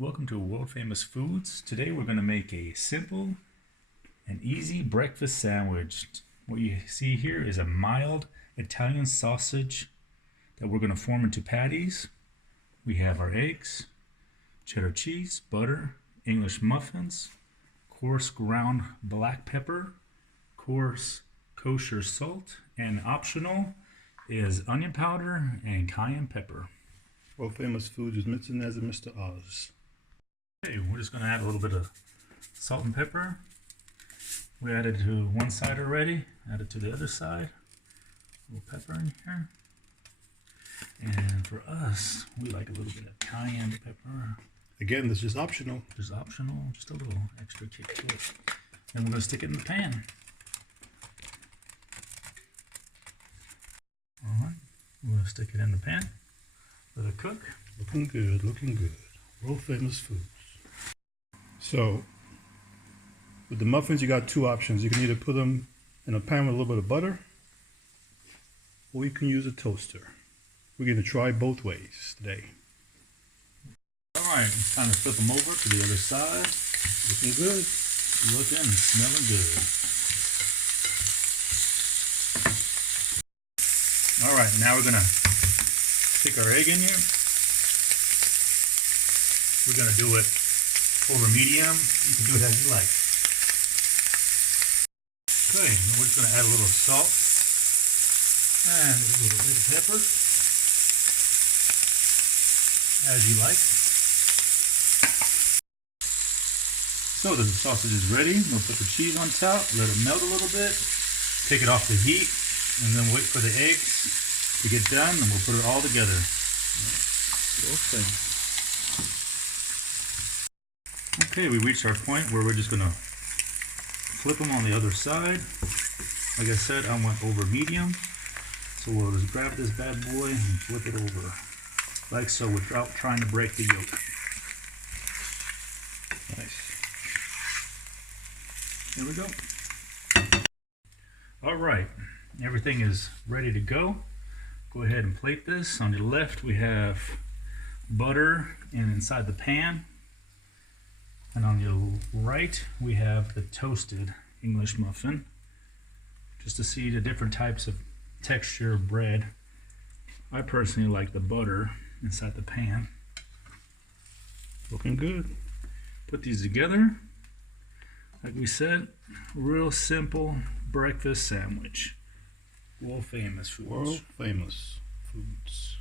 Welcome to World Famous Foods. Today we're going to make a simple and easy breakfast sandwich. What you see here is a mild Italian sausage that we're going to form into patties. We have our eggs, cheddar cheese, butter, English muffins, coarse ground black pepper, coarse kosher salt, and optional is onion powder and cayenne pepper. World Famous Foods is mixing as a Mr. Oz. Okay, we're just going to add a little bit of salt and pepper. We added to one side already. Add it to the other side. A little pepper in here. And for us, we like a little bit of cayenne pepper. Again, this is optional. Just optional, just a little extra kick to it. And we're going to stick it in the pan. Alright, we're going to stick it in the pan. Let it cook. Looking good, looking good. World Famous Foods. So, with the muffins, you got two options. You can either put them in a pan with a little bit of butter, or you can use a toaster. We're going to try both ways today. Alright, it's time to flip them over to the other side. Looking good. Looking and smelling good. Alright, now we're going to stick our egg in here. We're going to do it over medium. You can do it as you like. Okay, we're just going to add a little salt and a little bit of pepper, as you like. So the sausage is ready. We'll put the cheese on top, let it melt a little bit, take it off the heat, and then wait for the eggs to get done, and we'll put it all together. Okay. Okay, we reached our point where we're just going to flip them on the other side. Like I said, I went over medium. So we'll just grab this bad boy and flip it over. Like so, without trying to break the yolk. Nice. There we go. Alright, everything is ready to go. Go ahead and plate this. On the left we have butter and inside the pan. And on the right, we have the toasted English muffin. Just to see the different types of texture of bread. I personally like the butter inside the pan. Looking good. Put these together. Like we said, real simple breakfast sandwich. World Famous Foods. World Famous Foods.